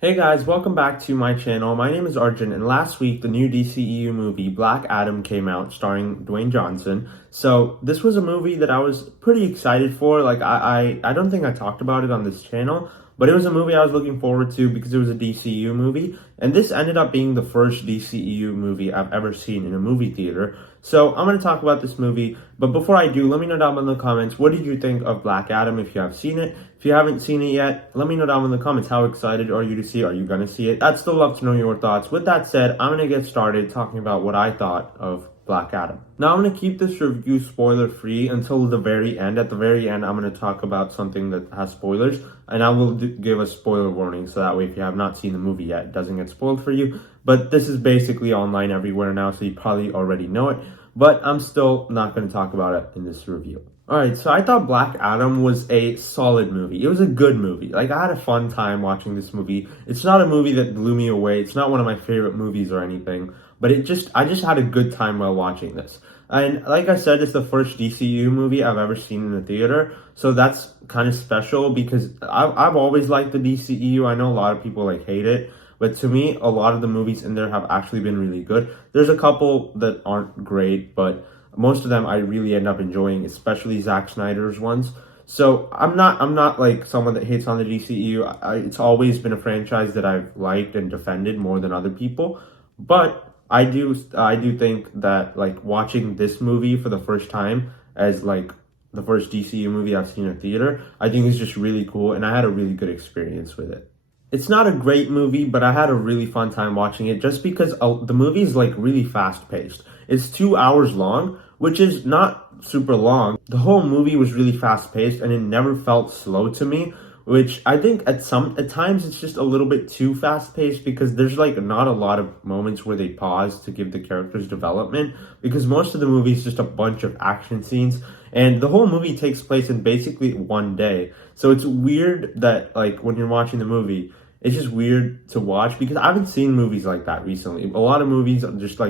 Hey guys, welcome back to my channel. My name is Arjun, and last week the new DCEU movie Black Adam came out starring Dwayne Johnson. So this was a movie that I was pretty excited for. I don't think I talked about it on this channel, but it was a movie I was looking forward to because it was a DCEU movie, and this ended up being the first DCEU movie I've ever seen in a movie theater. So I'm going to talk about this movie, but before I do, let me know down in the comments, what did you think of Black Adam if you have seen it? If you haven't seen it yet, let me know down in the comments, how excited are you to see it? Are you going to see it? I'd still love to know your thoughts. With that said, I'm going to get started talking about what I thought of Black Adam. Now I'm going to keep this review spoiler free until the very end. At the very end, I'm going to talk about something that has spoilers, and I will give a spoiler warning so that way if you have not seen the movie yet, it doesn't get spoiled for you. But this is basically online everywhere now, so you probably already know it, but I'm still not going to talk about it in this review. Alright, so I thought Black Adam was a solid movie. It was a good movie. I had a fun time watching this movie. It's not a movie that blew me away. It's not one of my favorite movies or anything, but I just had a good time while watching this. And like I said, it's the first DCU movie I've ever seen in the theater, so that's kind of special because I've always liked the DCEU. I know a lot of people hate it, but to me, a lot of the movies in there have actually been really good. There's a couple that aren't great, but most of them I really end up enjoying, especially Zack Snyder's ones. So I'm not like someone that hates on the DCEU. It's always been a franchise that I've liked and defended more than other people. But I do think that watching this movie for the first time as the first DCEU movie I've seen in a theater, I think is just really cool, and I had a really good experience with it. It's not a great movie, but I had a really fun time watching it just because the movie is really fast paced. It's 2 hours long, which is not super long. The whole movie was really fast paced and it never felt slow to me, which I think at times it's just a little bit too fast paced because there's not a lot of moments where they pause to give the characters development, because most of the movie is just a bunch of action scenes, and the whole movie takes place in basically one day. So it's weird that when you're watching the movie, it's just weird to watch because I haven't seen movies like that recently. A lot of movies just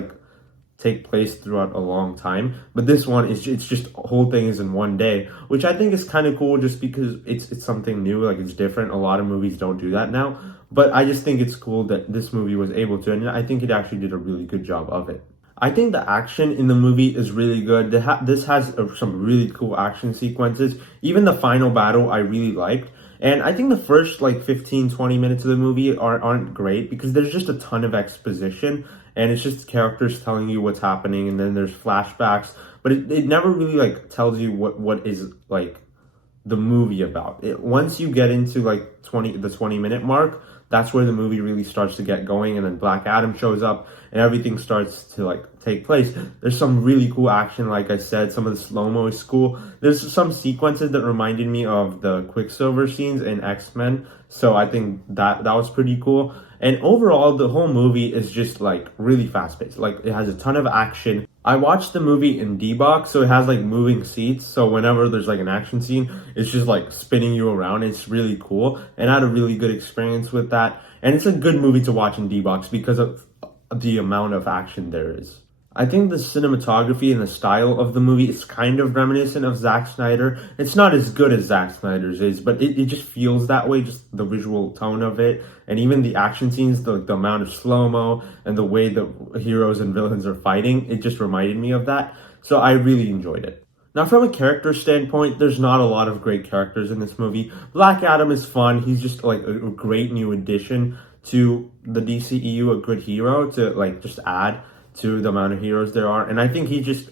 take place throughout a long time, but this one is it's just whole thing is in one day, which I think is kind of cool just because it's something new, it's different. A lot of movies don't do that now, but I just think it's cool that this movie was able to, and I think it actually did a really good job of it. I think the action in the movie is really good. This has some really cool action sequences. Even the final battle I really liked. And I think the first 15-20 minutes of the movie aren't great because there's just a ton of exposition and it's just characters telling you what's happening, and then there's flashbacks, but it never really tells you what is the movie about. Once you get into the 20-minute mark, that's where the movie really starts to get going, and then Black Adam shows up and everything starts to take place. There's some really cool action, like I said. Some of the slow-mo is cool. There's some sequences that reminded me of the Quicksilver scenes in X-Men, so I think that was pretty cool. And overall, the whole movie is just really fast-paced. It has a ton of action. I watched the movie in D-Box, so it has moving seats, so whenever there's an action scene, it's just spinning you around. It's really cool, and I had a really good experience with that. And it's a good movie to watch in D-Box because of the amount of action there is. I think the cinematography and the style of the movie is kind of reminiscent of Zack Snyder. It's not as good as Zack Snyder's is, but it just feels that way, just the visual tone of it. And even the action scenes, the amount of slow-mo and the way the heroes and villains are fighting, it just reminded me of that. So I really enjoyed it. Now, from a character standpoint, there's not a lot of great characters in this movie. Black Adam is fun. He's just a great new addition to the DCEU, a good hero to just add to the amount of heroes there are. And I think he just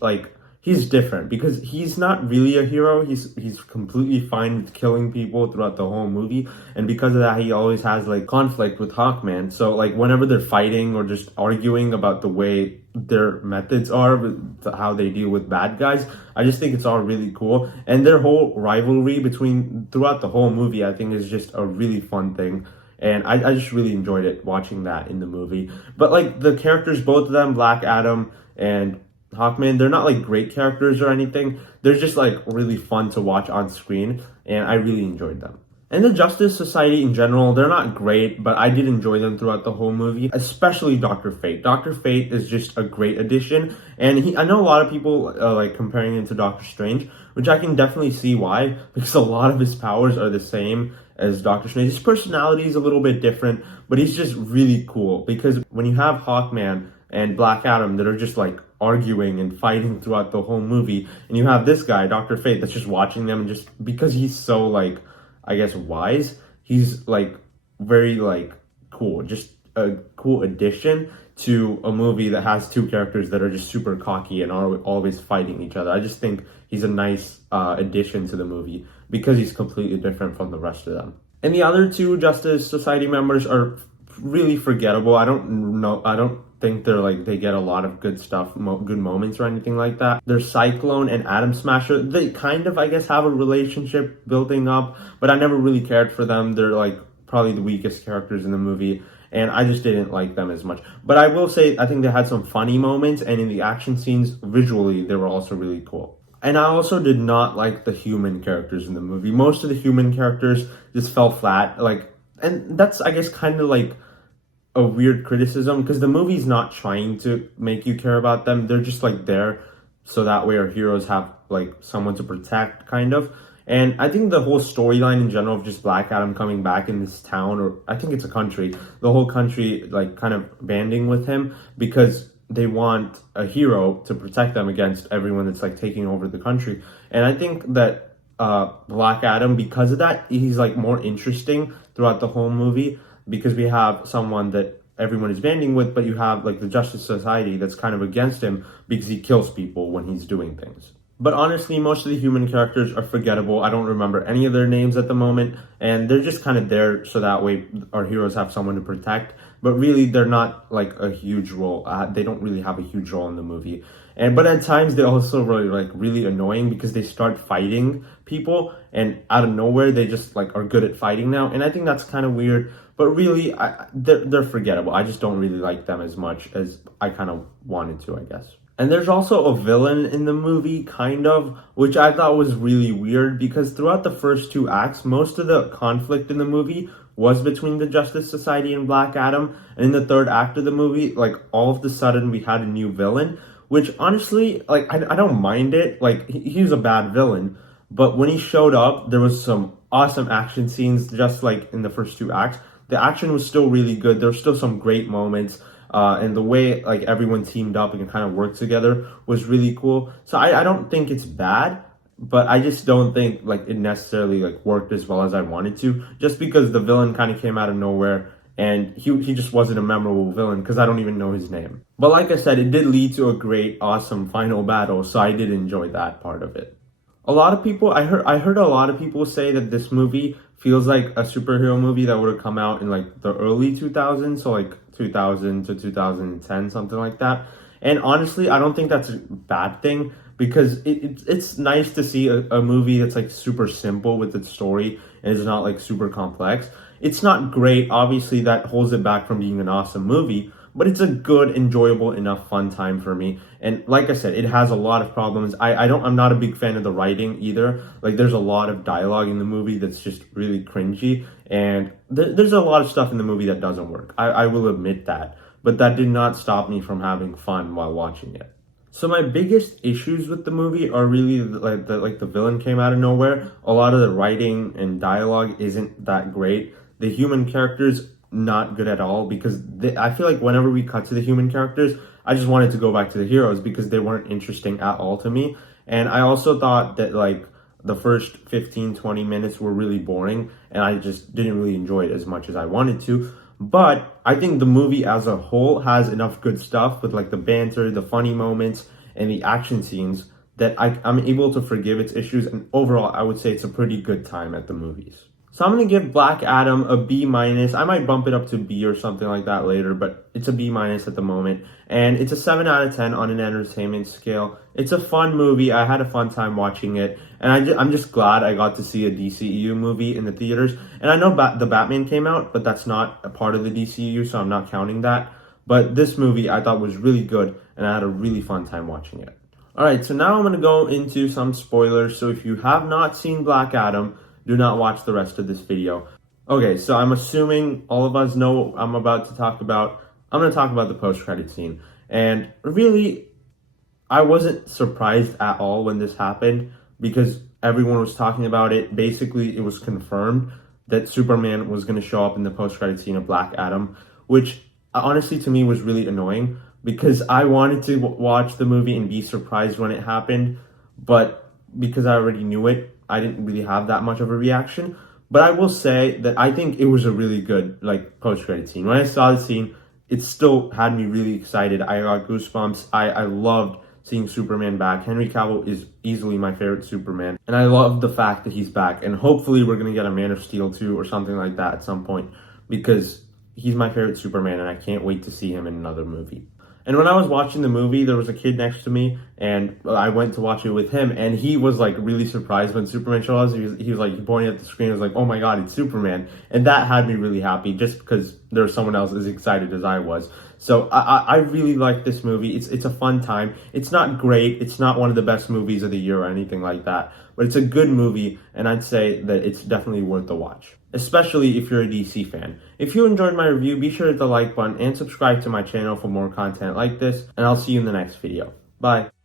he's different because he's not really a hero. He's completely fine with killing people throughout the whole movie, and because of that he always has conflict with Hawkman. So whenever they're fighting or just arguing about the way their methods are with how they deal with bad guys, I just think it's all really cool. And their whole rivalry throughout the whole movie, I think, is just a really fun thing. And I just really enjoyed it, watching that in the movie. But the characters, both of them, Black Adam and Hawkman, they're not great characters or anything. They're just really fun to watch on screen, and I really enjoyed them. And the Justice Society in general, they're not great, but I did enjoy them throughout the whole movie, especially Dr. Fate. Dr. Fate is just a great addition, and I know a lot of people like comparing him to Doctor Strange, which I can definitely see why, because a lot of his powers are the same as Doctor Strange. His personality is a little bit different, but he's just really cool, because when you have Hawkman and Black Adam that are just like arguing and fighting throughout the whole movie, and you have this guy, Dr. Fate, that's just watching them, and just because he's so like, I guess, wise, he's like very like cool, just a cool addition to a movie that has two characters that are just super cocky and are always fighting each other. I just think he's a nice addition to the movie because he's completely different from the rest of them. And the other two Justice Society members are really forgettable. I don't think they're like, they get a lot of good stuff, good moments or anything like that. There's Cyclone and Atom Smasher. They kind of, I guess, have a relationship building up, but I never really cared for them. They're like probably the weakest characters in the movie, and I just didn't like them as much. But I will say, I think they had some funny moments, and in the action scenes, visually, they were also really cool. And I also did not like the human characters in the movie. Most of the human characters just fell flat. Like, and that's, I guess, kind of like a weird criticism, because the movie's not trying to make you care about them. They're just like there so that way our heroes have like someone to protect, kind of. And I think the whole storyline in general of just Black Adam coming back in this town, or I think it's a country, the whole country like kind of banding with him because they want a hero to protect them against everyone that's like taking over the country. And I think that Black Adam, because of that, he's like more interesting throughout the whole movie, because we have someone that everyone is banding with, but you have like the Justice Society that's kind of against him because he kills people when he's doing things. But honestly, most of the human characters are forgettable. I don't remember any of their names at the moment, and they're just kind of there so that way our heroes have someone to protect. But really, they're not like a huge role. They don't really have a huge role in the movie. But at times they're also really annoying because they start fighting people, and out of nowhere they just like are good at fighting now, and I think that's kind of weird. But really, they're forgettable. I just don't really like them as much as I kind of wanted to, I guess. And there's also a villain in the movie, kind of, which I thought was really weird, because throughout the first two acts, most of the conflict in the movie was between the Justice Society and Black Adam. And in the third act of the movie, like, all of a sudden we had a new villain, which honestly, like, I don't mind it. Like, he was a bad villain, but when he showed up, there was some awesome action scenes, just like in the first two acts. The action was still really good. There were still some great moments. And the way like everyone teamed up and kind of worked together was really cool. So I don't think it's bad, but I just don't think like it necessarily like worked as well as I wanted to, just because the villain kind of came out of nowhere, and he just wasn't a memorable villain because I don't even know his name. But like I said, it did lead to a great, awesome final battle, so I did enjoy that part of it. A lot of people, I heard a lot of people say that this movie feels like a superhero movie that would have come out in like the early 2000s, so like 2000 to 2010, something like that. And honestly, I don't think that's a bad thing, because it's nice to see a movie that's like super simple with its story and is not like super complex. It's not great, obviously that holds it back from being an awesome movie, but it's a good, enjoyable enough fun time for me. And like I said, it has a lot of problems. I'm not a big fan of the writing either. Like, there's a lot of dialogue in the movie that's just really cringy, and there's a lot of stuff in the movie that doesn't work. I will admit that, but that did not stop me from having fun while watching it. So my biggest issues with the movie are really the villain came out of nowhere. A lot of the writing and dialogue isn't that great. The human characters, not good at all, because I feel like whenever we cut to the human characters, I just wanted to go back to the heroes because they weren't interesting at all to me. And I also thought that like the first 15-20 minutes were really boring, and I just didn't really enjoy it as much as I wanted to. But I think the movie as a whole has enough good stuff with like the banter, the funny moments, and the action scenes that I'm able to forgive its issues, and overall I would say it's a pretty good time at the movies. So I'm going to give Black Adam a B-. I might bump it up to B or something like that later, but it's a B- at the moment. And it's a 7 out of 10 on an entertainment scale. It's a fun movie. I had a fun time watching it. And I'm just glad I got to see a DCEU movie in the theaters. And I know the Batman came out, but that's not a part of the DCEU, so I'm not counting that. But this movie I thought was really good, and I had a really fun time watching it. Alright, so now I'm going to go into some spoilers. So if you have not seen Black Adam, do not watch the rest of this video. Okay, so I'm assuming all of us know what I'm about to talk about. I'm going to talk about the post-credit scene. And really, I wasn't surprised at all when this happened because everyone was talking about it. Basically, it was confirmed that Superman was going to show up in the post-credit scene of Black Adam, which honestly to me was really annoying because I wanted to watch the movie and be surprised when it happened, but because I already knew it, I didn't really have that much of a reaction. But I will say that I think it was a really good post-credit scene. When I saw the scene, it still had me really excited. I got goosebumps. I loved seeing Superman back. Henry Cavill is easily my favorite Superman. And I love the fact that he's back. And hopefully we're going to get a Man of Steel 2 or something like that at some point because he's my favorite Superman and I can't wait to see him in another movie. And when I was watching the movie, there was a kid next to me, and I went to watch it with him, and he was really surprised when Superman showed up. He was he pointed at the screen, and was like, "Oh my God, it's Superman!" And that had me really happy, just because there was someone else as excited as I was. So I really like this movie. It's a fun time. It's not great. It's not one of the best movies of the year or anything like that, but it's a good movie, and I'd say that it's definitely worth the watch, especially if you're a DC fan. If you enjoyed my review, be sure to hit the like button and subscribe to my channel for more content like this, and I'll see you in the next video. Bye.